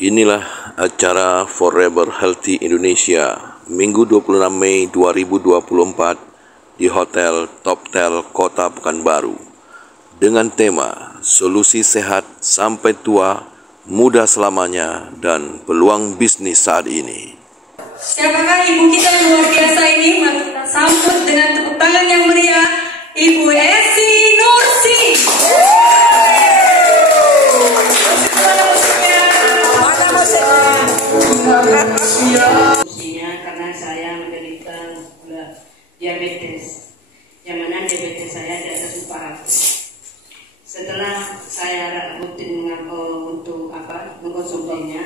Inilah acara Forever Healthy Indonesia Minggu 26 Mei 2024 di Hotel Toptel Kota Pekanbaru dengan tema Solusi Sehat Sampai Tua, Muda Selamanya dan Peluang Bisnis Saat Ini. Siapakah ibu kita yang luar biasa ini? Mari kita sambut dengan tepuk tangan yang meriah, Ibu Esi Nursi. Karena saya menderita diabetes, yang mana diabetes saya di atas 400. Setelah saya rutin untuk mengkonsumsinya,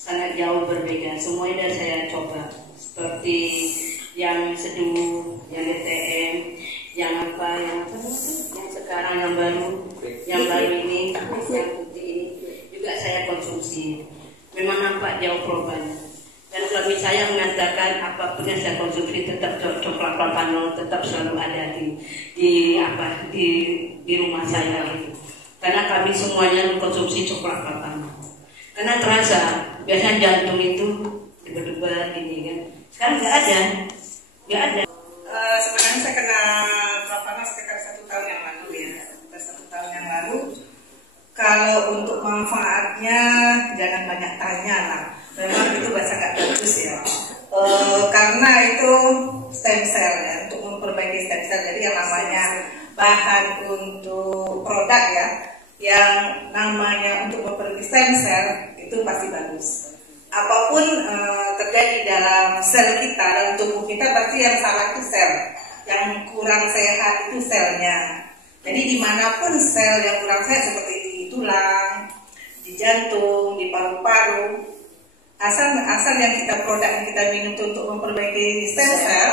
sangat jauh berbeda. Semuanya saya coba, seperti yang seduh, yang DTM, yang sekarang yang baru ini, yang putih ini juga saya konsumsi. Memang nampak jauh perubahannya. Dan suami saya mengatakan apapun yang saya konsumsi tetap coklat Papano tetap selalu ada di rumah saya. Karena kami semuanya mengkonsumsi coklat Papano. Karena terasa biasanya jantung itu debar-debar ini kan. Sekarang nggak ada. Sebenarnya saya kena Papano sekitar 1 tahun yang lalu ya. Sekitar 1 tahun yang lalu. Kalau untuk manfaatnya jangan banyak tanya lah. Memang itu bahasa nggak bagus ya. Karena itu stem cell ya, untuk memperbaiki stem cell. Jadi yang namanya bahan untuk produk ya, yang namanya untuk memperbaiki stem cell itu pasti bagus. Apapun terjadi dalam sel kita, dalam tubuh kita, pasti yang salah itu sel. Yang kurang sehat itu selnya. Jadi dimanapun sel yang kurang sehat seperti di tulang, di jantung, di paru-paru, asal yang produk yang kita minum untuk memperbaiki stem cell,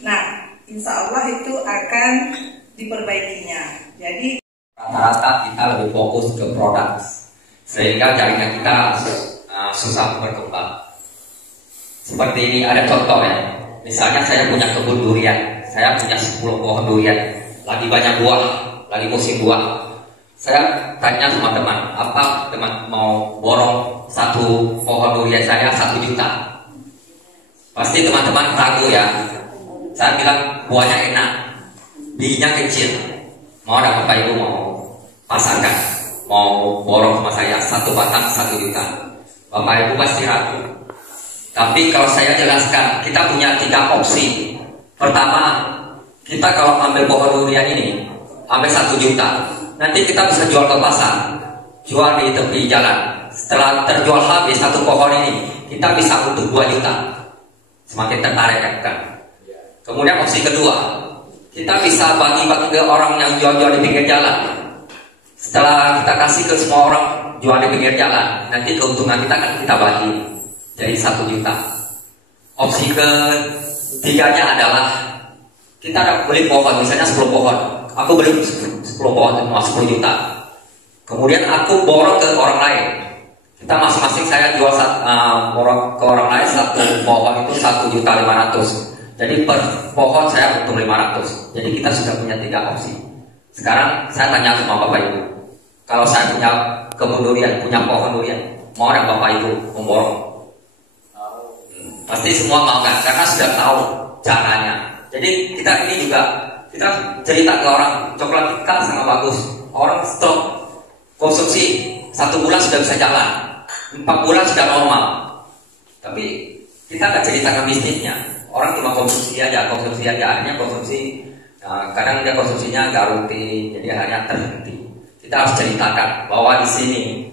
nah insya Allah itu akan diperbaikinya. Jadi rata-rata kita lebih fokus ke produk, sehingga jaringan kita susah berkembang. Seperti ini ada contoh ya, misalnya saya punya kebun durian, saya punya 10 pohon durian, lagi banyak buah, lagi musim buah. Saya tanya sama teman, apa teman mau borong 1 pohon durian saya 1 juta? Pasti teman-teman ragu ya. Saya bilang buahnya enak, bijinya kecil. Mau ada Bapak Ibu mau pasangkan, mau borong sama saya 1 batang 1 juta? Bapak Ibu pasti ragu. Tapi kalau saya jelaskan, kita punya 3 opsi. Pertama, kita kalau ambil pohon durian ini, ambil 1 juta. Nanti kita bisa jual ke pasar, jual di tepi jalan. Setelah terjual habis 1 pohon ini, kita bisa untuk 2 juta. Semakin tertarik kan? Kemudian opsi kedua, kita bisa bagi-bagi ke orang yang jual-jual di pinggir jalan. Setelah kita kasih ke semua orang jual di pinggir jalan, nanti keuntungan kita kan kita bagi jadi 1 juta. Opsi ketiganya adalah kita beli pohon, misalnya 10 pohon. Aku beli 10 pohon cuma 10 juta. Kemudian aku borong ke orang lain. Kita masing-masing saya jual ke orang lain 1 pohon itu 1.500.000. Jadi per pohon saya untung 500. Jadi kita sudah punya 3 opsi. Sekarang saya tanya sama Bapak Ibu, kalau saya punya kebun durian, punya pohon durian, mau ada Bapak Ibu memborong? Pasti semua mau kan? Karena sudah tahu caranya. Jadi kita ini juga kita cerita ke orang, coklat kita sangat bagus. Orang stop konsumsi 1 bulan sudah bisa jalan, 4 bulan sudah normal. Tapi kita nggak ceritakan bisnisnya. Orang cuma konsumsi aja, akhirnya konsumsi. Kadang dia konsumsinya nggak rutin, jadi akhirnya terhenti. Kita harus ceritakan bahwa di sini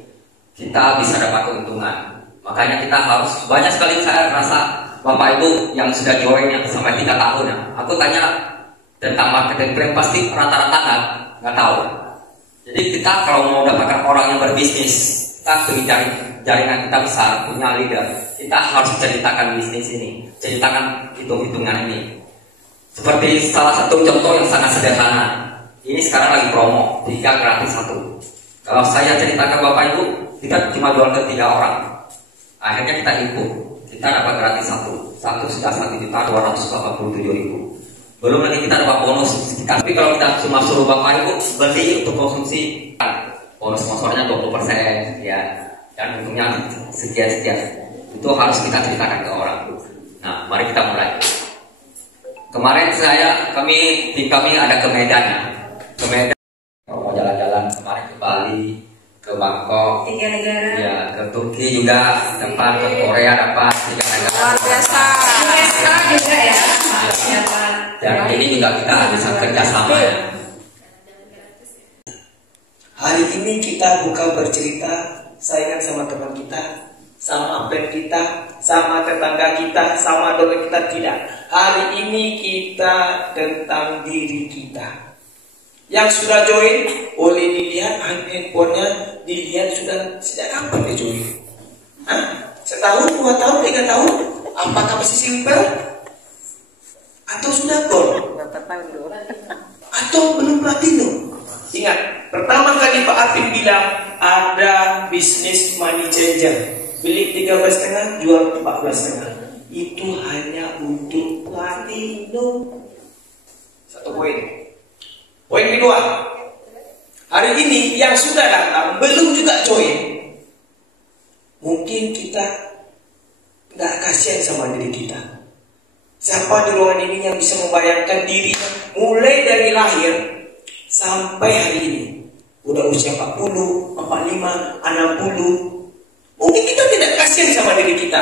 kita bisa dapat keuntungan. Makanya kita harus, banyak sekali saya rasa Bapak Ibu yang sudah join yang sampai 3 tahun ya. Aku tanya tentang marketing plan pasti rata-rata nggak tahu. Jadi kita kalau mau dapatkan orang yang berbisnis, kita punya jaringan kita besar, punya leader, kita harus ceritakan bisnis ini, ceritakan hitung-hitungan ini. Seperti salah satu contoh yang sangat sederhana, ini sekarang lagi promo 3 gratis 1. Kalau saya ceritakan Bapak Ibu, kita cuma jual ke 3 orang, akhirnya kita ikut, kita dapat gratis 1 sudah 1.287.000. Belum lagi kita dapat bonus sekitar. Tapi kalau kita cuma suruh Bapak Ibu beli untuk konsumsi, bonus sponsornya 20% ya. dan untungnya sekian-sekian. Itu harus kita ceritakan ke orang. Nah, mari kita mulai. Kemarin tim kami ada ke Medan ya. Ke Medan, mau jalan-jalan kemarin ke Bali, ke Bangkok, 3 negara. ya, ke Turki juga, tempat ke Korea dapat 3 negara. Luar biasa. USA juga ya. Dan ini juga kita bisa kerjasama ya. Hari ini kita bukan bercerita saingan sama teman kita, sama upline kita, sama tetangga kita, sama dompet kita, tidak. Hari ini kita tentang diri kita. Yang sudah join boleh dilihat handphonenya, dilihat sudah sejak kapan dia join. Setahun, 2 tahun, 3 tahun? Apakah masih simple? Atau sudah gold? Atau belum platinum? Ingat, pertama kali Pak Apin bilang ada bisnis money changer. Beli 13,5, jual 14,5. Itu hanya untuk platinum. 1 poin. Poin kedua, hari ini yang sudah datang belum juga join. Mungkin kita nggak kasihan sama diri kita. Siapa di ruangan ini yang bisa membayangkan dirinya mulai dari lahir sampai hari ini? Udah usia 40, 45, 60. Mungkin kita tidak kasihan sama diri kita.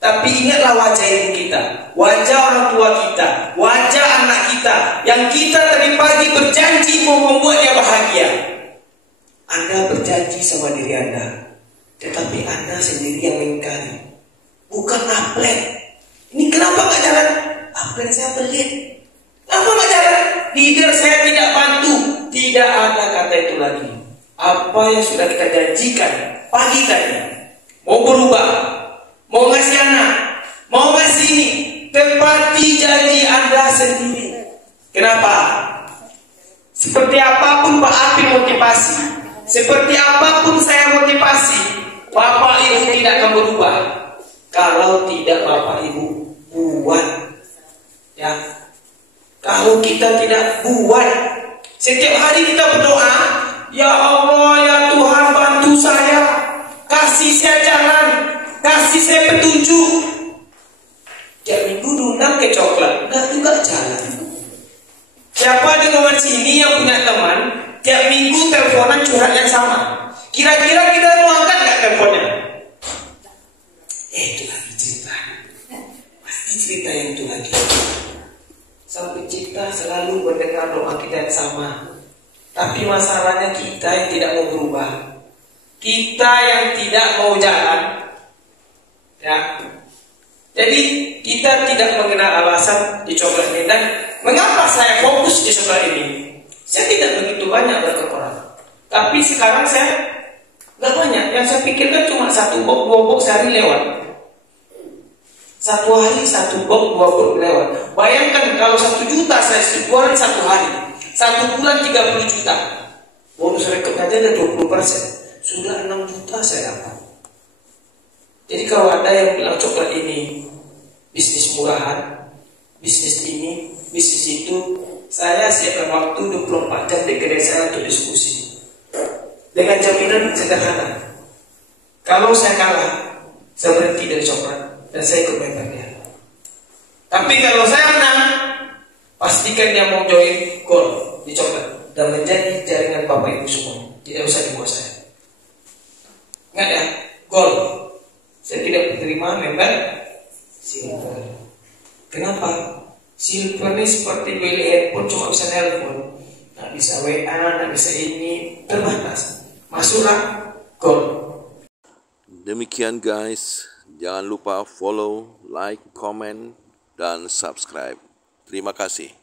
Tapi ingatlah wajah ibu kita, wajah orang tua kita, wajah anak kita, yang kita tadi pagi berjanji mau membuatnya bahagia. Anda berjanji sama diri Anda, tetapi Anda sendiri yang mengingkari. Bukan upline. Ini kenapa nggak jalan? Upline saya pelit. Kenapa nggak jalan? Leader saya tidak bantu. Tidak ada kata itu lagi. Apa yang sudah kita janjikan pagi tadi, mau berubah, mau ngasih anak, mau ngasih ini, tepati janji Anda sendiri. Kenapa? Seperti apapun Pak Apin motivasi, seperti apapun saya motivasi, Bapak Ibu tidak akan berubah kalau tidak Bapak Ibu buat. Ya, kalau kita tidak buat, setiap hari kita berdoa, ya Allah, ya Tuhan bantu saya, kasih saya jalan, kasih saya petunjuk. Tiap minggu diundang ke coklat, nggak juga jalan. Siapa di rumah sini yang punya teman, tiap minggu teleponan curhat yang sama? Kira-kira kita mau angkat nggak teleponnya? Itu lagi cerita. Pasti cerita yang itu lagi. Sang pencipta selalu mendengar doa kita yang sama. Tapi masalahnya kita yang tidak mau berubah. Kita yang tidak mau jalan. Ya. Jadi kita tidak mengenal alasan di coklat ini. Dan mengapa saya fokus di coklat ini? Saya tidak begitu banyak berkorporat. Tapi sekarang saya nggak banyak. Yang saya pikirkan cuma 1 box, 2 box sehari lewat. 1 hari 1 box, 2 box lewat. Bayangkan kalau 1 juta saya jualan 1 hari, 1 bulan 30 juta. Bonus rekod aja ada 20%. Sudah 6 juta saya dapat. Jadi kalau ada yang bilang coklat ini bisnis murahan, bisnis ini, bisnis itu, saya siapkan waktu 24 jam di kedai saya untuk diskusi. Dengan jaminan sederhana. Kalau saya kalah, saya berhenti dari coklat dan saya ikut membernya. Tapi kalau saya menang, pastikan dia mau join gold di coklat dan menjadi jaringan Bapak Ibu semua. Tidak usah di bawah saya. Ingat ya, gold. Saya tidak menerima member silver. Kenapa? Silver ini seperti beli handphone cuma bisa nelpon, nggak bisa WA, nggak bisa ini, terbatas. Masuklah gold. Demikian guys, jangan lupa follow, like, comment, dan subscribe. Terima kasih.